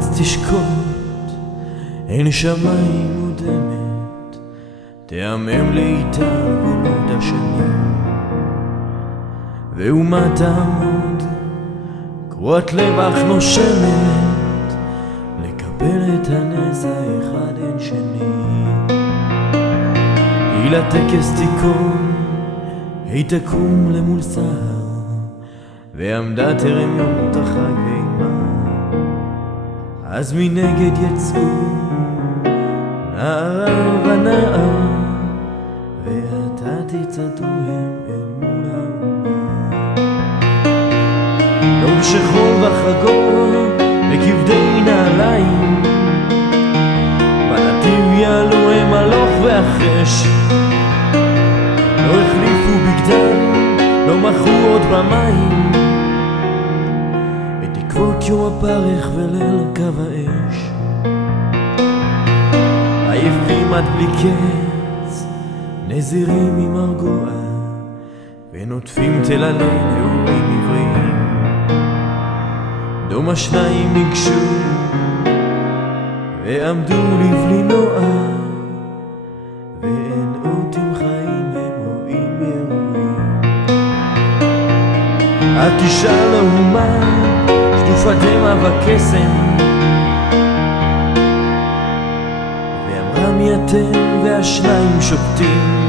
בארץ תשקוט, אין שמיים מודמת, תיאמם לאיתה גולות השנים, ואומה תעמוד קרועת לב אך נושמת, לקבל את הנס האחד אין שני. היא לטקס תיקון, היא תקום למול סהר, ועמדה טרם יום החג ואימה. אז מנגד יצאו נער ונער, ועתה תצעדו הם אל מול האומה. יום שחור וחגור וכבדי נעליים, בנתיב יעלו הם הלוך והחרש, לא החליפו בגדם, לא מכרו עוד במים, בתקוות יום הפרך וליל קו האש. עייפים עד בלי קץ, נזירים עם הרגוע, ונוטפים תללי נעורים עבריים. דום השניים ניגשו ועמדו לבלי נועה, ואין עוד עם חיים הם רואים ירורים. את תשאל לאומה שטופת דמע וקסם, ואמרה מי אתם, והשניים שוקטים.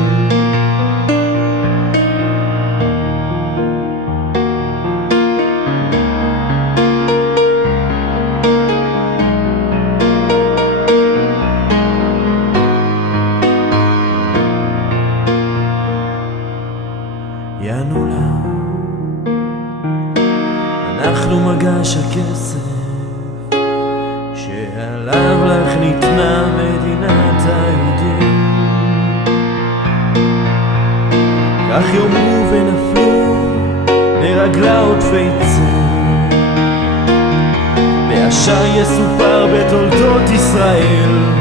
יענו לה, אנחנו מגש הכסף שעליו לך ניתנה מדינת היהודים. כך יאמרו ונפלו לרגלה עוטפי צל, והשאר יסופר בתולדות ישראל.